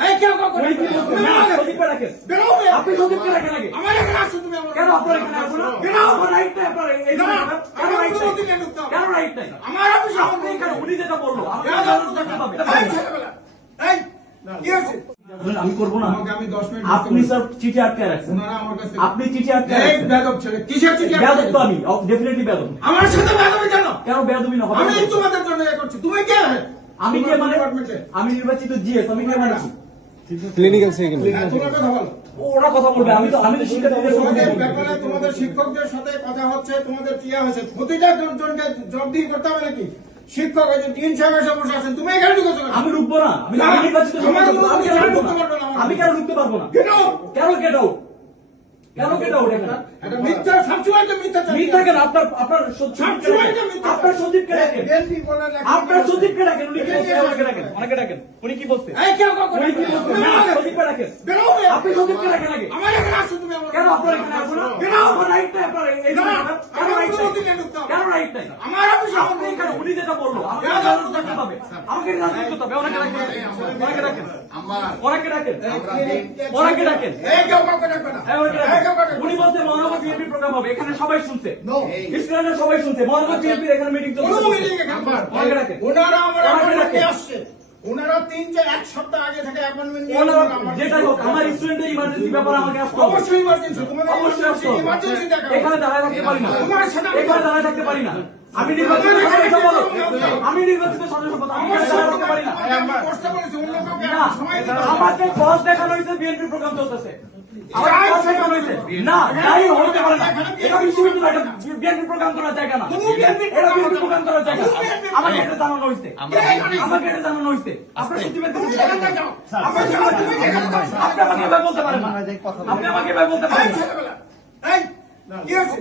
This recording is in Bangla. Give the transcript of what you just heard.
এই কেউ কাউকে উনি কি ডাকবে বলছেন? না। না, সন্দীপকে রাখেন। বেরো হবে। আপনি সন্দীপকে রাখেন আগে। আমার এখানে আসছো তুমি আমার কেন আপনার এখানে আসবো না? কেন? আমার right নাই আপনার এই না, জায়গাটা। কেন আমার right নাই? অনুমতি নিয়ে ঢুকতে হবে। কেন right নাই? আমার অফিসে আপনি কেন? উনি যেটা বললো, আমাকে কেন? জানানো থাকতে হবে। এই ছেলেবেলা। এই কি হয়েছে? আমি করবো না। তোমাকে আমি 10 মিনিট আপনি স্যার চিঠি আটকে রাখছেন। ওনারা আমার কাছে আপনি চিঠি আটকে এই রাখছেন। বেদব ছেলে কিসের চিঠি বেয়াদব তো আমি, ডেফিনেটলি বেয়াদব। আমার সাথে বেদবি কেন? কেন বেয়াদবি না হবে? আমি তোমাদের জন্য এ করছি তুমি কে? আমি কে মানে? ডিপার্টমেন্টে আমি নির্বাচিত জিএস, আমি কে মানে? ক্লিনিক্যাল সেকেন্ড তোমরা কথা বলো। ওরা কথা বলবে, আমি তো শিক্ষার্থীদের সঙ্গে তোমাদের কথা বলবো। ব্যাপারে তোমাদের শিক্ষকদের সাথে কথা হচ্ছে, তোমাদের কি হয়েছে প্রতিটা জনকে জবাবদিহি করতে হবে নাকি? শিক্ষক ওই যে ডিন সাহেব এসে বসে আছেন, তুমি এখানে ঢুকেছো কেন? আমি ঢুকবো না, আমি না, নির্বাচিত আমার সদস্য, আমি কেন ঢুকবো না? ঢুকতে পারবো না, আমার আমি কেন ঢুকতে পারবো না? কেন? কেন get out? কেন get out এখানে? এটা মিথ্যা, সবসময় তো মিথ্যা চালিয়ে মিথ্যা কেন? যাচ্ছে। আপনার সন্দীপকে সবসময় রাখেন। তো মিথ্যা। আপনার সন্দীপকে রাখেন। বিএনপি বলে রাখেন। আপনার সন্দীপকে রাখেন। উনি কি বলছে? আমাকে রাখেন, আমাকে রাখেন। উনি কি বলছে? এই কেউ কাউকে উনি কি ডাকবে বলছে? না। না, সন্দীপকে রাখেন। বেরো হবে। আপনি সন্দীপকে রাখেন আগে। আমার এখানে আসছো তুমি আমার কেন আপনার এখানে আসবো না? কেন? আমার right নাই আপনার এই না, জায়গাটা। কেন আমার right নাই? অনুমতি নিয়ে ঢুকতে হবে। কেন right নাই? আমার অফিসে আপনি কেন? উনি যেটা বললো, আমাকে কেন? জানানো থাকতে হবে। আমাকে জানানো থাকতে হবে। ওনাকে রাখেন। ওনাকে রাখেন। ওনাকে রাখেন। ওনাকে রাখেন। এই কেউ কাউকে ডাকবে না। হ্যাঁ, ওনাকে এই কেউ কাউকে রাখেন। ডাকবে উনি না। বলছে মহানগর বিএনপি প্রোগ্রাম হবে, এখানে সবাই শুনছে। No. স্টুডেন্টরা সবাই শুনছে, মহানগর বিএনপির এখানে মিটিং কোনো চলছে। মিটিং এখানে হয় না। ওনাকে রাখেন। ওনারা আমার ওনাকে অ্যাপয়েন্টমেন্ট রাখেন। আসছে। ওনারা 3-4 সপ্তাহ আগে থেকে অ্যাপয়েন্টমেন্ট নিয়ে ওনারা আমার যেটাই হোক, আমার স্টুডেন্টের ইমার্জেন্সি ব্যাপারে আমাকে আসতে হবে। অবশ্যই ইমার্জেন্সি তোমাদের অবশ্যই আসতে হবে। ইমার্জেন্সি দেখা এখানে দাঁড়ায় থাকতে পারি না। তোমার সাথে আমি- এখানে দাঁড়ায় থাকতে পারি না। আমি নির্বাচিত সদস্য বলো। আমি নির্বাচিত সদস্য বলো। আমি এখানে দাঁড়ায় থাকতে পারি না। আমি বসতে বলেছি অন্য কাউকে না, সময় দিতে হবে। আমাকে বস দেখানো হয়েছে, বিএনপি প্রোগ্রাম চলতেছে। আমাকে বস দেখানো হয়েছে। না, তাই হতে পারে না। এটা বিশ্ববিদ্যালয়, এটা বিএনপি প্রোগ্রাম করার জায়গা না। কোনো বিএনপি এটা বিএনপি প্রোগ্রাম করার জায়গা। কোনো বিএনপি আমাকে এটা জানানো হয়েছে। আমাকে এটা জানানো হয়েছে। আপনার সত্যি তুমি এখানে যাও। আমার সামনে তুমি এখানে যাও। আপনি আমাকে এভাবে বলতে পারেন না। আপনি আমাকে এভাবে বলতে পারেন এই না। ছেলেবেলা। এই কি হয়েছে?